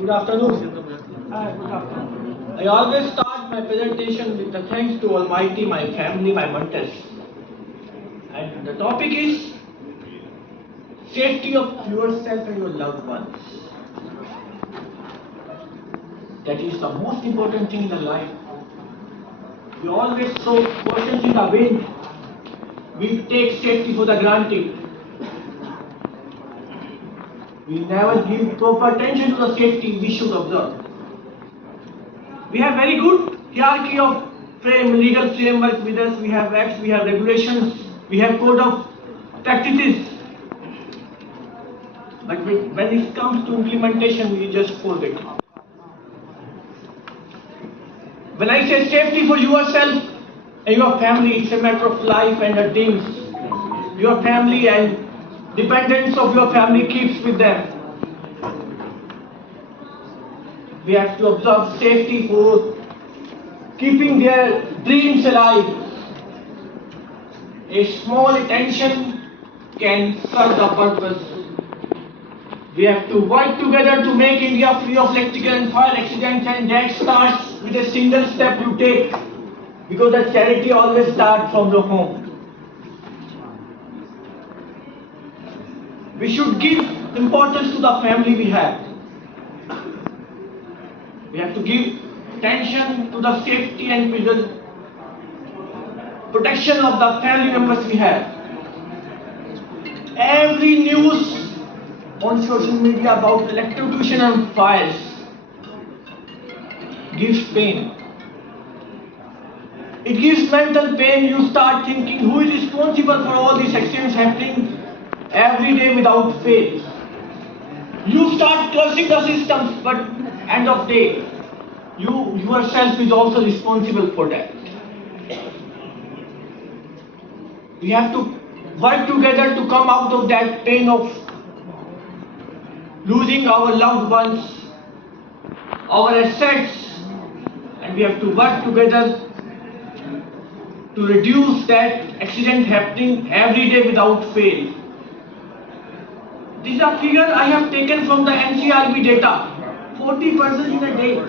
Good afternoon. Hi, good afternoon. I always start my presentation with the thanks to Almighty, my family, my mentors. And the topic is safety of yourself and your loved ones. That is the most important thing in the life. We always throw cautions in the wind. We take safety for the granted. We never give proper attention to the safety we should observe. We have very good hierarchy of legal framework with us. We have acts, we have regulations, we have code of practices. But when it comes to implementation, we just forget. When I say safety for yourself and your family, it's a matter of life and dreams. Your family and dependence of your family keeps with them. We have to observe safety for keeping their dreams alive. A small attention can serve the purpose. We have to work together to make India free of electrical and fire accidents, and that starts with a single step you take, because the charity always starts from the home. We should give importance to the family we have. We have to give attention to the safety and protection of the family members we have. Every news on social media about electrocution and fires gives pain. It gives mental pain. You start thinking who is responsible for all these accidents happening every day without fail. You start cursing the systems, but end of day, you yourself is also responsible for that. We have to work together to come out of that pain of losing our loved ones, our assets, and we have to work together to reduce that accident happening every day without fail. This is a figure I have taken from the NCRB data. 40 persons in a day.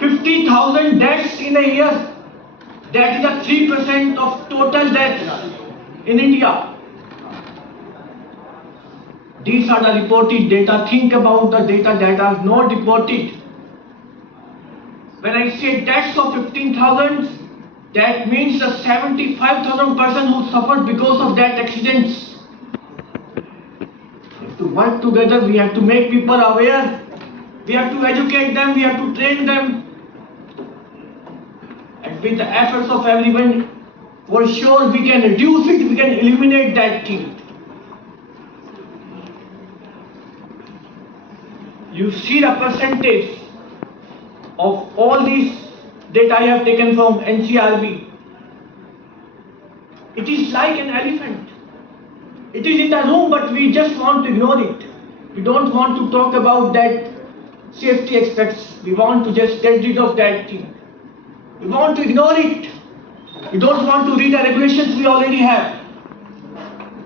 50,000 deaths in a year. That is a 3% of total deaths in India. These are the reported data. Think about the data that are not reported. When I say deaths of 15,000, that means the 75,000 persons who suffered because of that accidents. To work together, we have to make people aware, we have to educate them, we have to train them, and with the efforts of everyone, for sure we can reduce it, we can eliminate that thing. You see the percentage of all these data I have taken from NCRB. It is like an elephant. It is in the room, but we just want to ignore it. We don't want to talk about that safety aspects. We want to just get rid of that thing. We want to ignore it. We don't want to read the regulations we already have.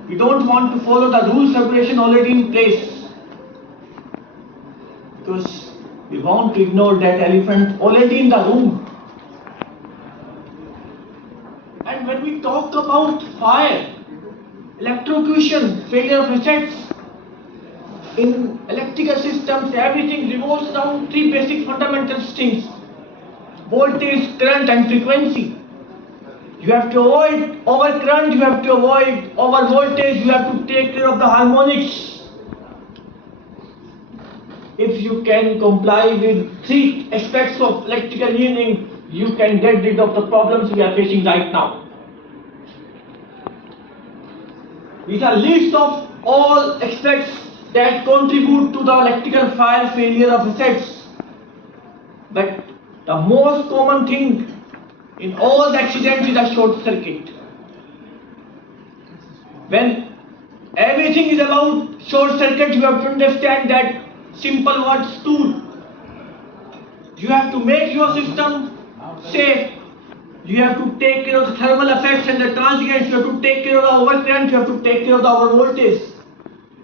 We don't want to follow the rules regulation already in place. Because we want to ignore that elephant already in the room. And when we talk about fire, electrocution, failure of assets, in electrical systems, everything revolves around three basic fundamental things: voltage, current, and frequency. You have to avoid overcurrent, you have to avoid over voltage, you have to take care of the harmonics. If you can comply with three aspects of electrical engineering, you can get rid of the problems we are facing right now. These are list of all aspects that contribute to the electrical fire failure of assets. But the most common thing in all the accidents is a short circuit. When everything is about short circuit, you have to understand that simple word stool. You have to make your system safe. You have to take care of the thermal effects and the transients. You have to take care of the overcurrent. You have to take care of the overvoltage.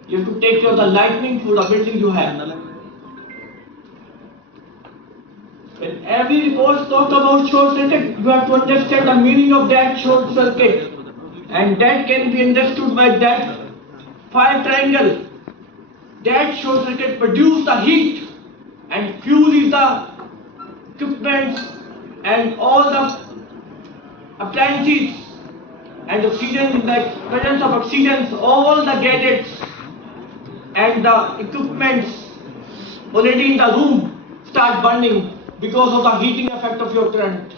You have to take care of the lightning for the building you have. When every report talk about short circuit, you have to understand the meaning of that short circuit, and that can be understood by that fire triangle. That short circuit produce the heat, and fuel is the equipment and all the appliances, and oxygen in the presence of oxygen, all the gadgets and the equipments already in the room start burning because of the heating effect of your current.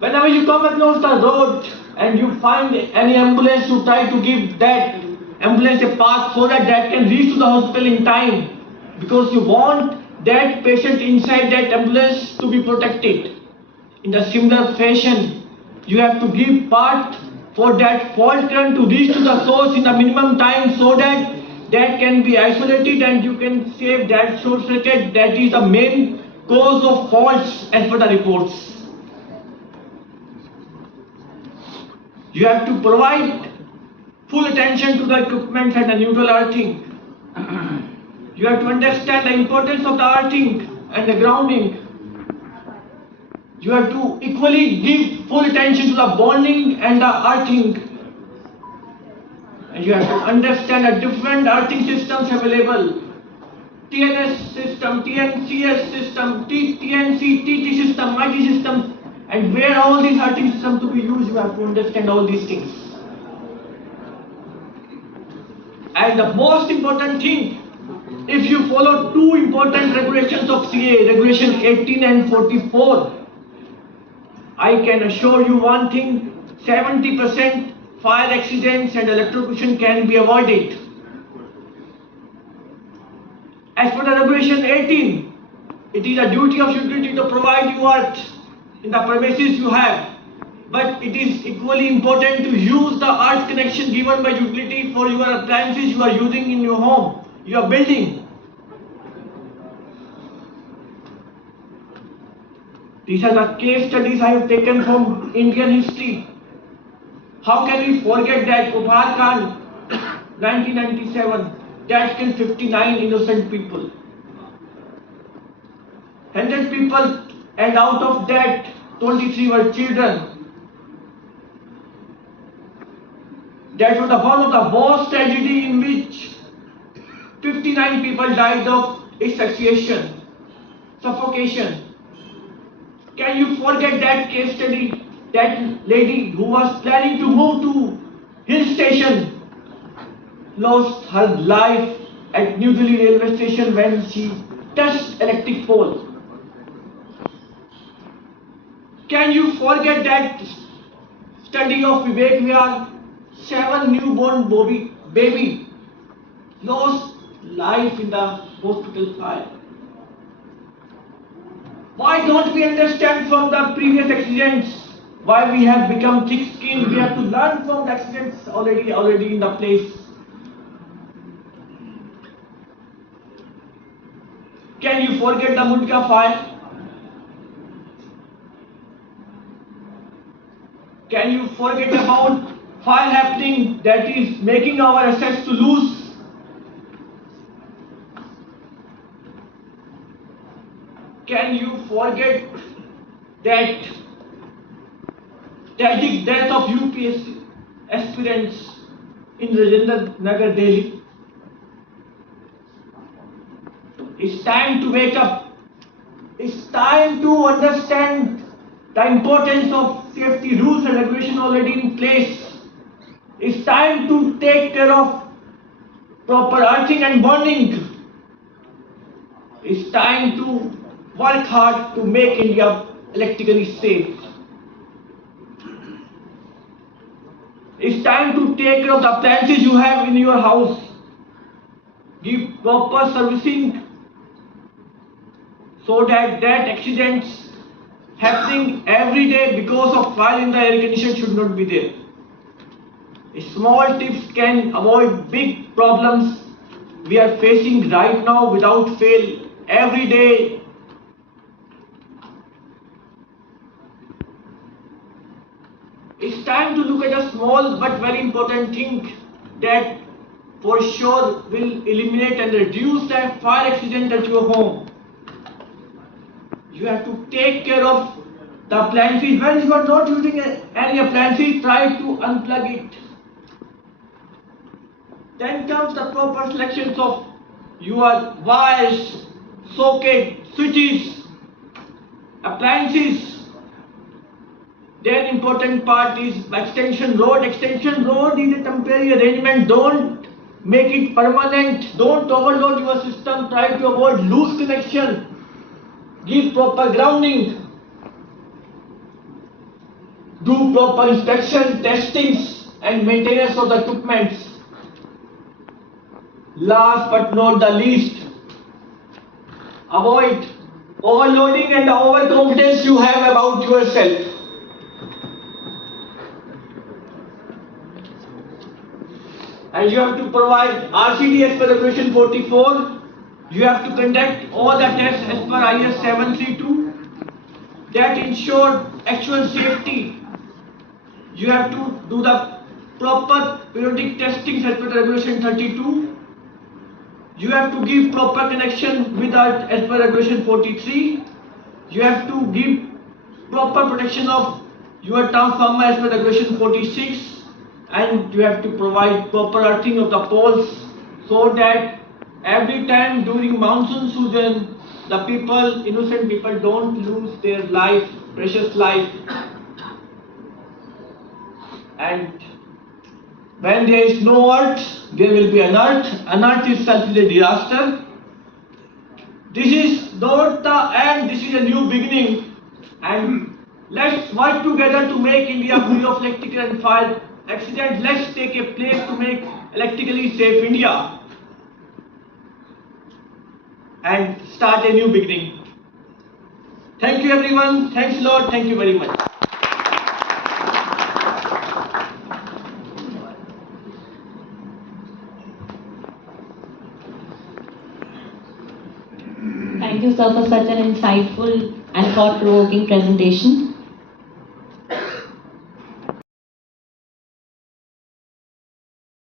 Whenever you come across the road and you find any ambulance, you try to give that ambulance a path so that that can reach to the hospital in time, because you want that patient inside that ambulance to be protected. In the similar fashion, you have to give path for that fault current to reach to the source in the minimum time, so that that can be isolated and you can save that short circuit that is the main cause of faults as per the reports. You have to provide full attention to the equipment and the neutral earthing. You have to understand the importance of the earthing and the grounding. You have to equally give full attention to the bonding and the earthing. And you have to understand the different earthing systems available. TNS system, TNCS system, TNC, TT system, IT system, and where all these earthing systems to be used, you have to understand all these things. And the most important thing, if you follow two important regulations of CA, regulation 18 and 44, I can assure you one thing, 70% fire accidents and electrocution can be avoided. As for the regulation 18, it is a duty of utility to provide you earth in the premises you have, but it is equally important to use the earth connection given by utility for your appliances you are using in your home, your building. These are the case studies I have taken from Indian history. How can we forget that Umar Khan, 1997, that killed 59 innocent people. 100 people, and out of that, 23 were children. That was one of the worst tragedy in which 59 people died of asphyxiation, suffocation. Can you forget that case study? That lady who was planning to move to hill station lost her life at New Delhi railway station when she touched electric pole. Can you forget that study of Vivek Vyar? 7 newborn baby lost life in the hospital fire. Why don't we understand from the previous accidents why we have become thick-skinned? We have to learn from the accidents already in the place. Can you forget the Mundka fire? Can you forget about fire happening that is making our assets to lose? Can you forget that tragic death of UPSC aspirants in Rajendra Nagar, Delhi? It's time to wake up. It's time to understand the importance of safety rules and regulation already in place. It's time to take care of proper earthing and bonding. It's time to work hard to make India electrically safe. It's time to take care of the appliances you have in your house. Give proper servicing so that accidents happening every day because of fire in the air conditioner should not be there. Small tips can avoid big problems we are facing right now without fail every day. It's time to look at a small but very important thing that for sure will eliminate and reduce the fire accident at your home. You have to take care of the appliances. When you are not using any appliances, try to unplug it. Then comes the proper selections of your wires, socket, switches, appliances. Then important part is extension rod. Extension rod is a temporary arrangement. Don't make it permanent. Don't overload your system. Try to avoid loose connection. Give proper grounding. Do proper inspection, testings and maintenance of the equipments. Last but not the least, avoid overloading and overconfidence you have about yourself. And you have to provide RCD as per Regulation 44. You have to conduct all the tests as per IS 732 that ensure actual safety. You have to do the proper periodic testing as per Regulation 32. You have to give proper connection with that as per Regulation 43. You have to give proper protection of your transformer as per Regulation 46. And you have to provide proper earthing of the poles so that every time during monsoon season, the people, innocent people, don't lose their life, precious life. And when there is no earth, there will be an earth. An earth itself is a disaster. This is not the end, this is a new beginning. And let's work together to make India free of electrical and fire accidents. Let's take a place to make electrically safe India and start a new beginning. Thank you everyone. Thanks a lot. Thank you very much. Thank you, sir, for such an insightful and thought-provoking presentation.